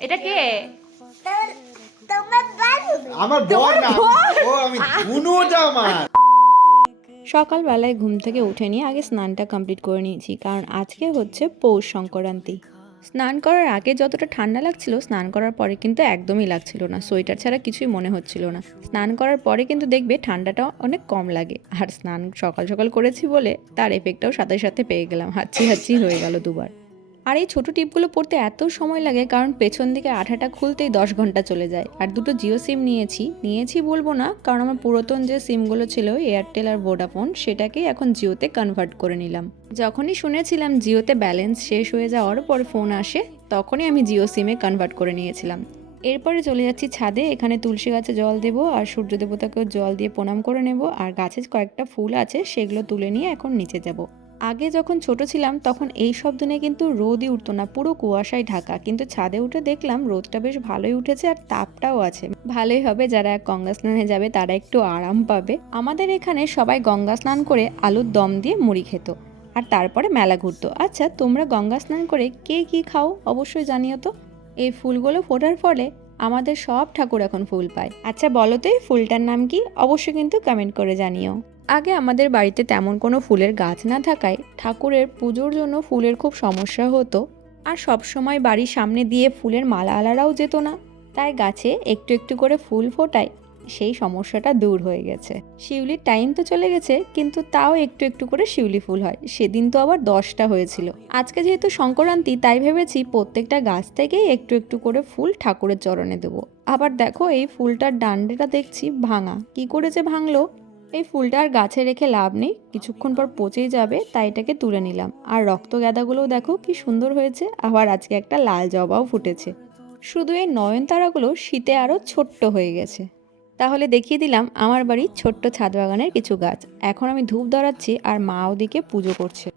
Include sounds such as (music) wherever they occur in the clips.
এটা কে? আমার বর না ও আমি বুনুটা আমার। সকালবেলায় ঘুম থেকে উঠে নিয়ে আগে স্নানটা কমপ্লিট করে নিয়েছি কারণ আজকে হচ্ছে পৌষ সংক্রান্তি। স্নান করার আগে যতটা ঠান্ডা লাগছিল, স্নান করার পরে কিন্তু একদমই লাগছিল না। সোয়েটার ছাড়া কিছুই মনে হচ্ছিল না। স্নান করার পরে কিন্তু দেখবে ঠান্ডাটা অনেক কম লাগে। আর স্নান সকাল সকাল করেছি বলে তার এফেক্টটাও সাথে সাথে পেয়ে গেলাম। হাঁচি হাঁচি হয়ে গেল দুবার। আর এই ছোটো টিপগুলো পড়তে এত সময় লাগে, কারণ পেছন দিকে আঠাটা খুলতেই দশ ঘণ্টা চলে যায়। আর দুটো জিও সিম নিয়েছি নিয়েছি বলব না, কারণ আমার পুরাতন যে সিমগুলো ছিল এয়ারটেল আর ভোডাফোন সেটাকেই এখন জিওতে কনভার্ট করে নিলাম। যখনই শুনেছিলাম জিওতে ব্যালেন্স শেষ হয়ে যাওয়ার পর ফোন আসে, তখনই আমি জিও সিমে কনভার্ট করে নিয়েছিলাম। এরপরে চলে যাচ্ছি ছাদে, এখানে তুলসী গাছে জল দেবো, আর সূর্য দেবতাকেও জল দিয়ে প্রণাম করে নেব, আর গাছে কয়েকটা ফুল আছে, সেগুলো তুলে নিয়ে এখন নিচে যাব। আগে যখন ছোট ছিলাম, তখন এই সব দিনে কিন্তু রোদই উঠতো না, পুরো কুয়াশায় ঢাকা। কিন্তু ছাদে উঠে দেখলাম রোদটা বেশ ভালোই উঠেছে আর তাপটাও আছে। ভালোই হবে যারা গঙ্গা স্নানে যাবে, তারা একটু আরাম পাবে। আমাদের এখানে সবাই গঙ্গা স্নান করে আলুর দম দিয়ে মুড়ি খেত আর তারপরে মেলা ঘুরতো। আচ্ছা তোমরা গঙ্গা স্নান করে কে কি খাও? অবশ্যই জানিও তো। এই ফুলগুলো ফোটার ফলে আমাদের সব ঠাকুর এখন ফুল পায়। আচ্ছা বলো তো এই ফুলটার নাম কি? অবশ্যই কিন্তু কমেন্ট করে জানিও। আগে আমাদের বাড়িতে তেমন কোনো ফুলের গাছ না থাকায় ঠাকুরের পুজোর জন্য ফুলের খুব সমস্যা হতো। আর সব সময় বাড়ির সামনে দিয়ে ফুলের মালা আলারাও যেত না। তাই গাছে একটু একটু করে ফুল ফোটায়, সেই সমস্যাটা দূর হয়ে গেছে। শিউলির টাইম তো চলে গেছে, কিন্তু তাও একটু একটু করে শিউলি ফুল হয়। সেদিন তো আবার দশটা হয়েছিল। আজকে যেহেতু সংক্রান্তি, তাই ভেবেছি প্রত্যেকটা গাছ থেকেই একটু একটু করে ফুল ঠাকুরের চরণে দেবো। আবার দেখো, এই ফুলটার ডান্ডেটা দেখছি ভাঙা। কি করে যে ভাঙলো? এই ফুলটা আর গাছে রেখে লাভ নেই। কিছুক্ষণ পর পচেই যাবে, তাই এটাকে তুলে নিলাম। আর রক্ত গাঁদাগুলোও দেখো কি সুন্দর হয়েছে, আবার আজকে একটা লাল জবাও ফুটেছে। শুধু এই নয়নতারাগুলো শীতে আরও ছোট্ট হয়ে গেছে। তাহলে দেখিয়ে দিলাম আমার বাড়ির ছোট্ট ছাদ বাগানের কিছু গাছ। এখন আমি ধূপ ধরাচ্ছি আর মা ওদিকে পুজো করছে।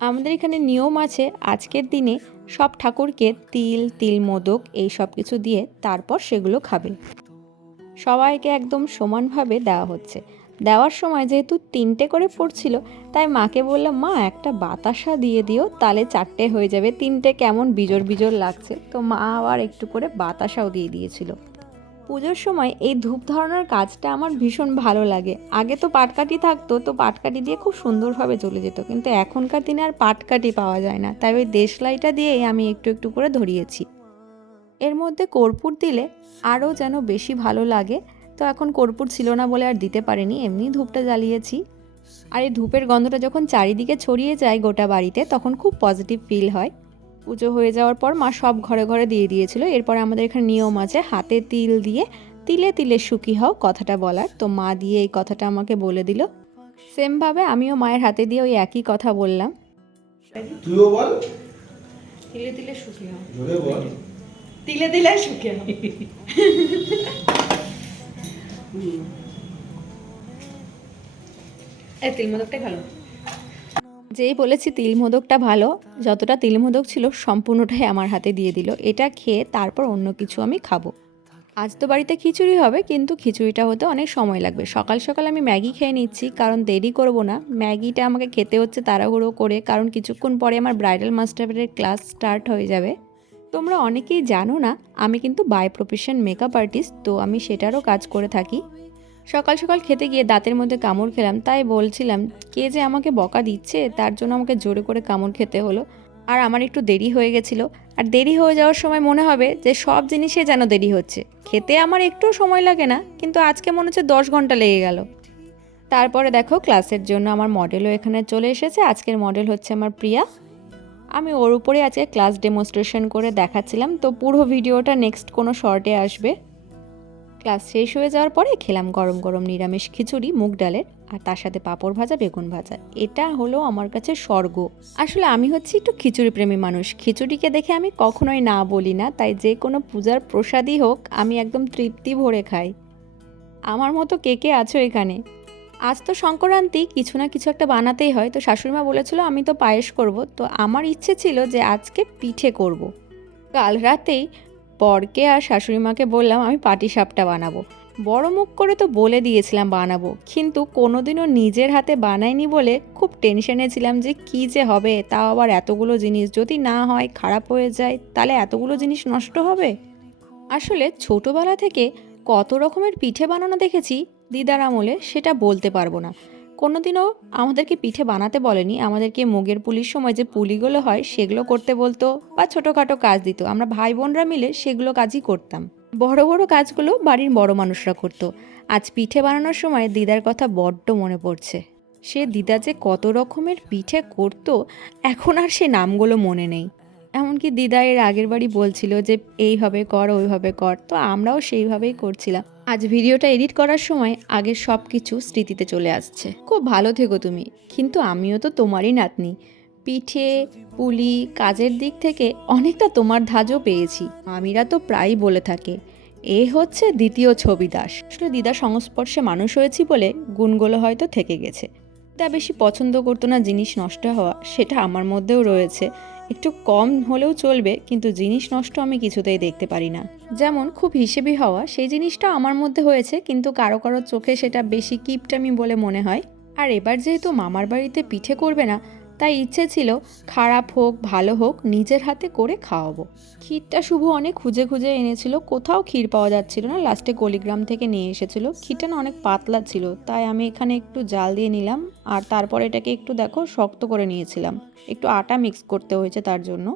আমাদের এখানে নিয়ম আছে, আজকের দিনে সব ঠাকুরকে তিল তিল মোদক এই সব কিছু দিয়ে তারপর সেগুলো খাবে। সবাইকে একদম সমানভাবে দেওয়া হচ্ছে। দেওয়ার সময় যেহেতু তিনটে করে পড়ছিল তাই মাকে বললাম, মা, একটা বাতাসা দিয়ে দিও তাহলে চারটে হয়ে যাবে। তিনটে কেমন বিজোর বিজোর লাগছে। তো মা আবার একটু করে বাতাসাও দিয়ে দিয়েছিল। পুজোর সময় এই ধূপ ধরানোর কাজটা আমার ভীষণ ভালো লাগে। আগে তো পাটকাঠি থাকতো, তো পাটকাঠি দিয়ে খুব সুন্দরভাবে চলে যেত, কিন্তু এখনকার দিনে আর পাটকাঠি পাওয়া যায় না। তাই ওই দেশলাইটা দিয়েই আমি একটু একটু করে ধরিয়েছি। এর মধ্যে কর্পূর দিলে আরও যেন বেশি ভালো লাগে। তো এখন কর্পূর ছিল না বলে আর দিতে পারিনি এমনি ধূপটা জ্বালিয়েছি। আর এই ধূপের গন্ধটা যখন চারিদিকে ছড়িয়ে যায় গোটা বাড়িতে তখন খুব পজিটিভ ফিল হয়। পুজো হয়ে যাওয়ার পর মা সব ঘরে ঘরে দিয়ে দিয়েছিল। এরপর আমাদের এখানে নিয়ম আছে হাতে তিল দিয়ে তিলে তিলে সুখী হও কথাটা বলার। তো মা দিয়ে এই কথাটা আমাকে বলে দিল। সেমভাবে আমিও মায়ের হাতে দিয়ে ওই একই কথা বললাম। তুইও বল। তিলে তিলে সুখে হও। জোরে বল। তিলে তিলে সুখে হও। (laughs) যেই বলেছি তিল মোদকটা ভালো, যতটা তিল মোদক ছিল সম্পূর্ণটাই আমার হাতে দিয়ে দিল। এটা খেয়ে তারপর অন্য কিছু আমি খাব। আজ তো বাড়িতে খিচুড়ি হবে, কিন্তু খিচুড়িটা হতে অনেক সময় লাগবে। সকাল সকাল আমি ম্যাগি খেয়ে নিচ্ছি, কারণ দেরি করব না। ম্যাগিটা আমাকে খেতে হচ্ছে তাড়াহুড়ো করে, কারণ কিছুক্ষণ পরে আমার ব্রাইডাল মাস্টারের ক্লাস স্টার্ট হয়ে যাবে। তোমরা অনেকেই জানো না, আমি কিন্তু বাই প্রফেশন মেকআপ আর্টিস্ট তো আমি সেটারও কাজ করে থাকি। সকাল সকাল খেতে গিয়ে দাঁতের মধ্যে কামড় খেলাম, তাই বলছিলাম, কে যে আমাকে বকা দিচ্ছে, তার জন্য আমাকে জোরে করে কামড় খেতে হলো। আর আমার একটু দেরি হয়ে গেছিল। আর দেরি হয়ে যাওয়ার সময় মনে হবে যে সব জিনিসে যেন দেরি হচ্ছে। খেতে আমার একটুও সময় লাগে না, কিন্তু আজকে মনে হচ্ছে দশ ঘণ্টা লেগে গেল। তারপরে দেখো ক্লাসের জন্য আমার মডেলও এখানে চলে এসেছে। আজকের মডেল হচ্ছে আমার প্রিয়া। আমি ওর উপরে আজকে ক্লাস ডেমনস্ট্রেশন করে দেখাচ্ছিলাম, তো পুরো ভিডিওটা নেক্সট কোনো শর্টে আসবে। ক্লাস শেষ হয়ে যাওয়ার পরে খেলাম গরম গরম নিরামিষ খিচুড়ি, মুগ ডালের, আর তার সাথে পাঁপড় ভাজা, বেগুন ভাজা। এটা হলো আমার কাছে স্বর্গ। আসলে আমি হচ্ছি একটু খিচুড়ি প্রেমী মানুষ। খিচুড়িকে দেখে আমি কখনোই না বলি না, তাই যে কোনো পূজার প্রসাদই হোক, আমি একদম তৃপ্তি ভরে খাই। আমার মতো কে কে আছো এখানে? আজ তো সংক্রান্তি, কিছু না কিছু একটা বানাতেই হয়। তো শাশুড়িমা বলেছিল, আমি তো পায়েস করব। তো আমার ইচ্ছে ছিল যে আজকে পিঠে করব। কাল রাতেই বরকে আর শাশুড়িমাকে বললাম, আমি পাটি সাপটা বানাবো। বড় মুখ করে তো বলে দিয়েছিলাম, বানাবো। কিন্তু কোনোদিনও নিজের হাতে বানাইনি বলে খুব টেনশনে ছিলাম যে কী যে হবে, তাও আবার এতগুলো জিনিস যদি না হয়, খারাপ হয়ে যায়, তাহলে এতগুলো জিনিস নষ্ট হবে? আসলে ছোটোবেলা থেকে কত রকমের পিঠে বানানো দেখেছি দিদার আমলে সেটা বলতে পারব না। কোনোদিনও আমাদেরকে পিঠে বানাতে বলেনি, আমাদেরকে মুগের পুলির সময় যে পুলিগুলো হয় সেগুলো করতে বলতো বা ছোটোখাটো কাজ দিত। আমরা ভাই বোনরা মিলে সেগুলো কাজই করতাম। বড় বড় কাজগুলো বাড়ির বড় মানুষরা করতো। আজ পিঠে বানানোর সময় দিদার কথা বড্ড মনে পড়ছে। সে দিদা যে কত রকমের পিঠে করতো, এখন আর সে নামগুলো মনে নেই। এমনকি দিদা এর আগের বাড়ি বলছিল যে, এইভাবে কর, ওইভাবে কর। তো আমরাও সেইভাবেই করছিলাম। আজ ভিডিওটা এডিট করার সময় আগের সব কিছু স্মৃতিতে চলে আসছে। খুব ভালো থেকো তুমি, কিন্তু আমিও তো তোমারই নাতনি। পিঠে, পুলি, কাজের দিক থেকে অনেকটা তোমার ধাজও পেয়েছি। আমিরা তো প্রায়ই বলে থাকে, এ হচ্ছে দ্বিতীয় ছবি দাস আসলে দিদার সংস্পর্শে মানুষ হয়েছি বলে গুণগুলো হয়তো থেকে গেছে। তা বেশি পছন্দ করতো না জিনিস নষ্ট হওয়া, সেটা আমার মধ্যেও রয়েছে। একটু কম হলেও চলবে, কিন্তু জিনিস নষ্ট আমি কিছুতেই দেখতে পারি না। যেমন খুব হিসেবি হওয়া, সেই জিনিসটা আমার মধ্যে হয়েছে, কিন্তু কারও কারও চোখে সেটা বেশি কিপটামি বলে মনে হয়। আর এবার যেহেতু মামার বাড়িতে পিঠে করবে না তাই ইচ্ছে ছিল খারাপ হোক, ভালো হোক, নিজের হাতে করে খাওয়াবো। ক্ষীরটা শুভ অনেক খুঁজে খুঁজে এনেছিল, কোথাও ক্ষীর পাওয়া যাচ্ছিল না, লাস্টে কলিগ্রাম থেকে নিয়ে এসেছিল। ক্ষীরটা না অনেক পাতলা ছিল, তাই আমি এখানে একটু জাল দিয়ে নিলাম আর তারপর এটাকে একটু দেখো শক্ত করে নিয়েছিলাম। একটু আটা মিক্স করতে হয়েছে তার জন্য।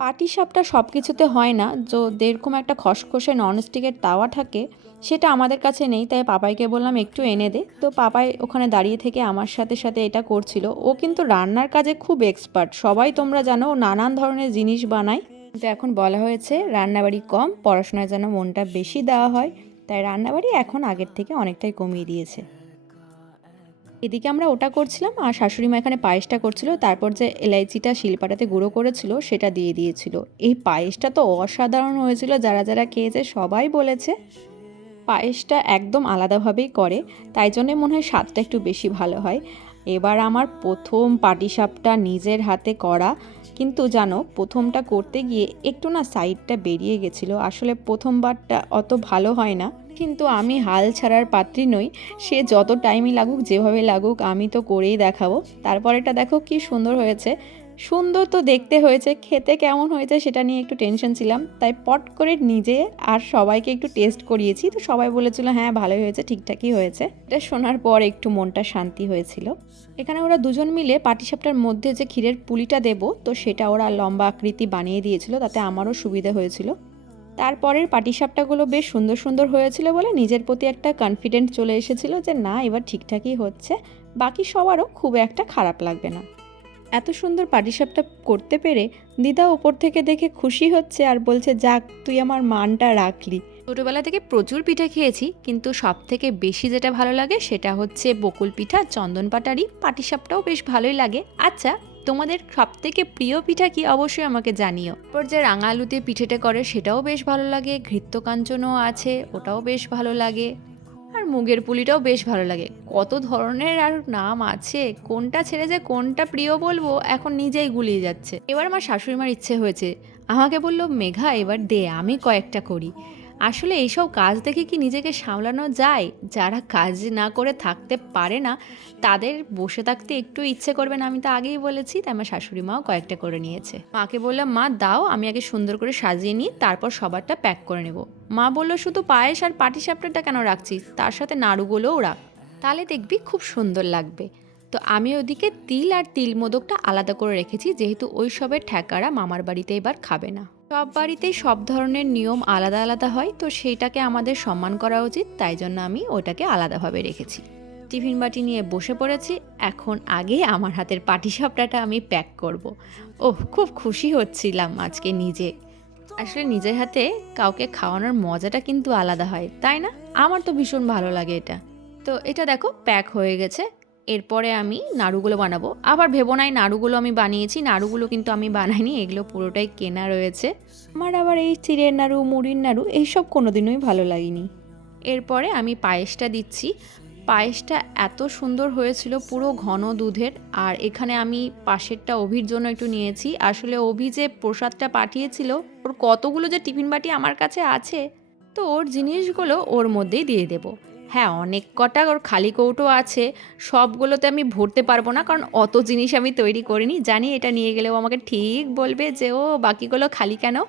পাটি সাপটা সব কিছুতে হয় না, যে যেরকম একটা খসখসে ননস্টিকের তাওয়া থাকে সেটা আমাদের কাছে নেই, তাই পাপাইকে বললাম, একটু এনে দে। তো পাপাই ওখানে দাঁড়িয়ে থেকে আমার সাথে সাথে এটা করছিল। ও কিন্তু রান্নার কাজে খুব এক্সপার্ট সবাই তোমরা জানো ও নানান ধরনের জিনিস বানায়। কিন্তু এখন বলা হয়েছে রান্নাবাড়ি কম, পড়াশোনায় যেন মনটা বেশি দেওয়া হয়। তাই রান্নাবাড়ি এখন আগের থেকে অনেকটাই কমিয়ে দিয়েছে। এদিকে আমরা ওটা করছিলাম আর শাশুড়ি মা এখানে পায়েসটা করছিল, তারপর যে এলাইচিটা শিলপাটাতে গুঁড়ো করেছিল, সেটা দিয়ে দিয়েছিল। এই পায়েসটা তো অসাধারণ হয়েছিল, যারা যারা খেয়েছে সবাই বলেছে। পায়েসটা একদম আলাদাভাবেই করে, তাই জন্যে মনে হয় স্বাদটা একটু বেশি ভালো হয়। এবার আমার প্রথম পাটিসাপটা নিজের হাতে করা, কিন্তু জানো, প্রথমটা করতে গিয়ে একটু না সাইডটা বেরিয়ে গেছিল। আসলে প্রথমবারটা অত ভালো হয় না, কিন্তু আমি হাল ছাড়ার পাত্রী নই, সে যত টাইমই লাগুক, যেভাবে লাগুক, আমি তো করেই দেখাবো। তারপরেটা দেখো কি সুন্দর হয়েছে। সুন্দর তো দেখতে হয়েছে, খেতে কেমন হয়েছে সেটা নিয়ে একটু টেনশন ছিলাম, তাই পট করে নিজে আর সবাইকে একটু টেস্ট করিয়েছি। তো সবাই বলেছিল হ্যাঁ ভালোই হয়েছে, ঠিকঠাকই হয়েছে। এটা শোনার পর একটু মনটা শান্তি হয়েছিল। এখানে ওরা দুজন মিলে পাটিসাপটার মধ্যে যে ক্ষীরের পুলিটা দেব, তো সেটা ওরা লম্বা আকৃতি বানিয়ে দিয়েছিল, তাতে আমারও সুবিধা হয়েছিল। তারপরের পাটিসাপটাগুলো বেশ সুন্দর সুন্দর হয়েছিল বলে নিজের প্রতি একটা কনফিডেন্ট চলে এসেছিল যে, না, এবার ঠিকঠাকই হচ্ছে, বাকি সবারও খুব একটা খারাপ লাগবে না। এত সুন্দর পাটিসাপটা করতে পেরে দিদা ওপর থেকে দেখে খুশি হচ্ছে আর বলছে, যাক, তুই আমার মানটা রাখলি। ছোটোবেলা থেকে প্রচুর পিঠা খেয়েছি, কিন্তু সব থেকে বেশি যেটা ভালো লাগে সেটা হচ্ছে বকুল পিঠা, চন্দন পাটারি, পাটিসাপটাও বেশ ভালোই লাগে। আচ্ছা তোমাদের সব থেকে প্রিয় পিঠা কি অবশ্যই আমাকে জানিও। তারপর যে রাঙা আলুতে পিঠেটা করে সেটাও বেশ ভালো লাগে, ঘৃত্য কাঞ্চনও আছে, ওটাও বেশ ভালো লাগে। আর মুগের পুলিটাও বেশ ভালো লাগে। কত ধরনের আর নাম আছে, কোনটা ছেড়ে যে কোনটা প্রিয় বলব, এখন নিজেই গুলিয়ে যাচ্ছে। এবার আমার শাশুড়ি মার ইচ্ছে হয়েছে। আমাকে বলল, মেঘা, এবার দে, আমি কয়েকটা করি। আসলে এইসব কাজ দেখে কি নিজেকে সামলানো যায়? যারা কাজ না করে থাকতে পারে না, তাদের বসে থাকতে একটু ইচ্ছে করবে না। আমি তো আগেই বলেছি, তাই আমার শাশুড়ি মাও কয়েকটা করে নিয়েছে। মাকে বললাম, মা, দাও, আমি আগে সুন্দর করে সাজিয়ে নিই, তারপর সবারটা প্যাক করে নেব। মা বলল, শুধু পায়েস আর পাটিসাপটাটা কেন রাখছিস? তার সাথে নাড়ুগুলোও রাখ। তাহলে দেখবি খুব সুন্দর লাগবে। তো আমি ওদিকে তিল আর তিল মোদকটা আলাদা করে রেখেছি, যেহেতু ওই সবের ঠেকারা মামার বাড়িতে এবার খাবে না। সব বাড়িতেই সব ধরনের নিয়ম আলাদা আলাদা হয়, তো সেইটাকে আমাদের সম্মান করা উচিত, তাই জন্য আমি ওটাকে আলাদাভাবে রেখেছি। টিফিন বাটি নিয়ে বসে পড়েছি, এখন আগে আমার হাতের পাটিসাপটাটা আমি প্যাক করব। ওহ, খুব খুশি হচ্ছিলাম আজকে নিজে। আসলে নিজের হাতে কাউকে খাওয়ানোর মজাটা কিন্তু আলাদা হয়, তাই না? আমার তো ভীষণ ভালো লাগে এটা। তো এটা দেখো, প্যাক হয়ে গেছে। এরপরে আমি নাড়ুগুলো বানাবো। আবার ভেবো নাই, নাড়ুগুলো আমি বানিয়েছি, নাড়ুগুলো কিন্তু আমি বানাইনি, এগুলো পুরোটাই কেনা রয়েছে। আমার আবার এই চিড়ের নাড়ু, মুড়ির নাড়ু, এইসব কোনোদিনই ভালো লাগেনি। এরপরে আমি পায়েসটা দিচ্ছি। পায়েসটা এত সুন্দর হয়েছিল, পুরো ঘন দুধের। আর এখানে আমি পাশেরটা অভির জন্য একটু নিয়েছি। আসলে অভি যে প্রসাদটা পাঠিয়েছিল, ওর কতগুলো যে টিফিন বাটি আমার কাছে আছে, তো ওর জিনিসগুলো ওর মধ্যেই দিয়ে দেবো। হ্যাঁ অনেক কটা ওর খালি কৌটো আছে। সবগুলোতে আমি ভরতে পারব না, কারণ অত জিনিস আমি তৈরি করিনি। জানি এটা নিয়ে গেলেও আমাকে ঠিক বলবে যে, ও, বাকিগুলো খালি কেন?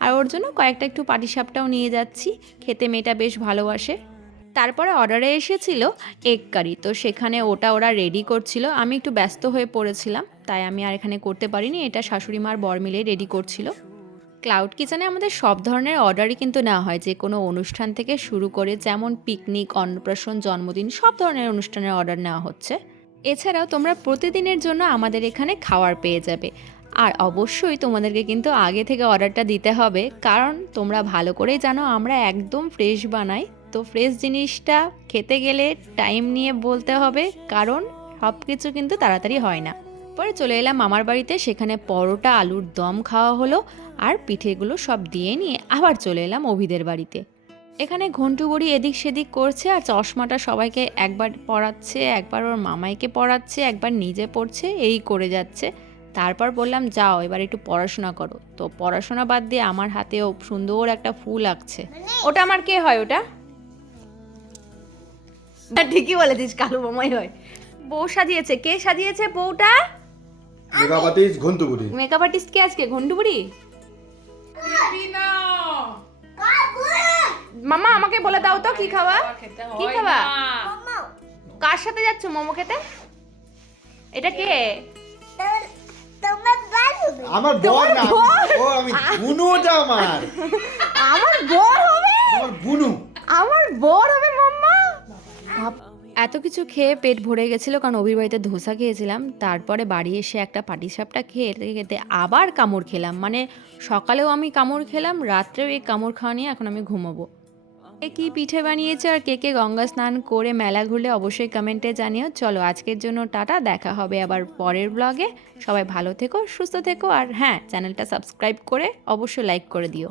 আর ওর জন্য কয়েকটা একটু পাটিসাপটাও নিয়ে যাচ্ছি। খেতে মেয়েটা বেশ ভালোবাসে। তারপরে অর্ডারে এসেছিল এগ কারি। তো সেখানে ওটা ওরা রেডি করছিল। আমি একটু ব্যস্ত হয়ে পড়েছিলাম, তাই আমি আর এখানে করতে পারিনি। এটা শাশুড়ি মার বর মিলে রেডি করছিল। ক্লাউড কিচেনে আমাদের সব ধরনের অর্ডারই কিন্তু নেওয়া হয়। যে কোনো অনুষ্ঠান থেকে শুরু করে যেমন পিকনিক অন্নপ্রাশন, জন্মদিন, সব ধরনের অনুষ্ঠানের অর্ডার নেওয়া হচ্ছে। এছাড়াও তোমরা প্রতিদিনের জন্য আমাদের এখানে খাওয়ার পেয়ে যাবে। আর অবশ্যই তোমাদেরকে কিন্তু আগে থেকে অর্ডারটা দিতে হবে। কারণ তোমরা ভালো করেই জানো, আমরা একদম ফ্রেশ বানাই। তো ফ্রেশ জিনিসটা খেতে গেলে টাইম নিয়ে বলতে হবে। কারণ সব কিছু কিন্তু তাড়াতাড়ি হয় না। পরে চলে এলাম মামার বাড়িতে। সেখানে পরোটা আলুর দম খাওয়া হলো আর পিঠেগুলো সব দিয়ে নিয়ে আবার চলে এলাম অভিদের বাড়িতে। এখানে ঘন্টু বুড়ি এদিক সেদিক করছে আর চশমাটা সবাইকে একবার পড়াচ্ছে একবার ওর মামাইকে পড়াচ্ছে একবার নিজে পড়ছে এই করে যাচ্ছে। তারপর বললাম যাও এবার একটু পড়াশোনা করো। তো পড়াশোনা বাদ দিয়ে আমার হাতেও সুন্দর একটা ফুল আঁকছে। ওটা আমার কে হয় ওটা? ঠিকই বলেছিস কালু মামাই হয়। বউ সাজিয়েছে। কে সাজিয়েছে বউটা? মেগাপাতিস ঘন্টুগুড়ি মেকআপ আর্টিস্ট কে আজকে ঘন্টু বুড়ি মামা আমাকে বলে দাও তো কি খাওয়া? কি খাওয়া? কার সাথে যাচ্ছ মোমো খেতে? এটা কে? আমার বর না। ও আমি বুনুটা আমার। আমার বর হবে? আমার বুনু। আমার বর হবে মাম্মা? এত কিছু খেয়ে পেট ভরে গেছিল কারণ অভির বাড়িতে ধোসা খেয়েছিলাম। তারপরে বাড়ি এসে একটা পাটিসাপটা খেয়ে খেতে খেতে আবার কামড় খেলাম। মানে সকালেও আমি কামড় খেলাম, রাত্রেও এই কামড় খাওয়া নিয়ে এখন আমি ঘুমাবো। কে কী পিঠে বানিয়েছে আর কে কে গঙ্গা স্নান করে মেলা ঘুরলে অবশ্যই কমেন্টে জানিও। চলো আজকের জন্য টাটা, দেখা হবে আবার পরের ব্লগে সবাই ভালো থেকো, সুস্থ থেকো আর হ্যাঁ চ্যানেলটা সাবস্ক্রাইব করে অবশ্যই লাইক করে দিও।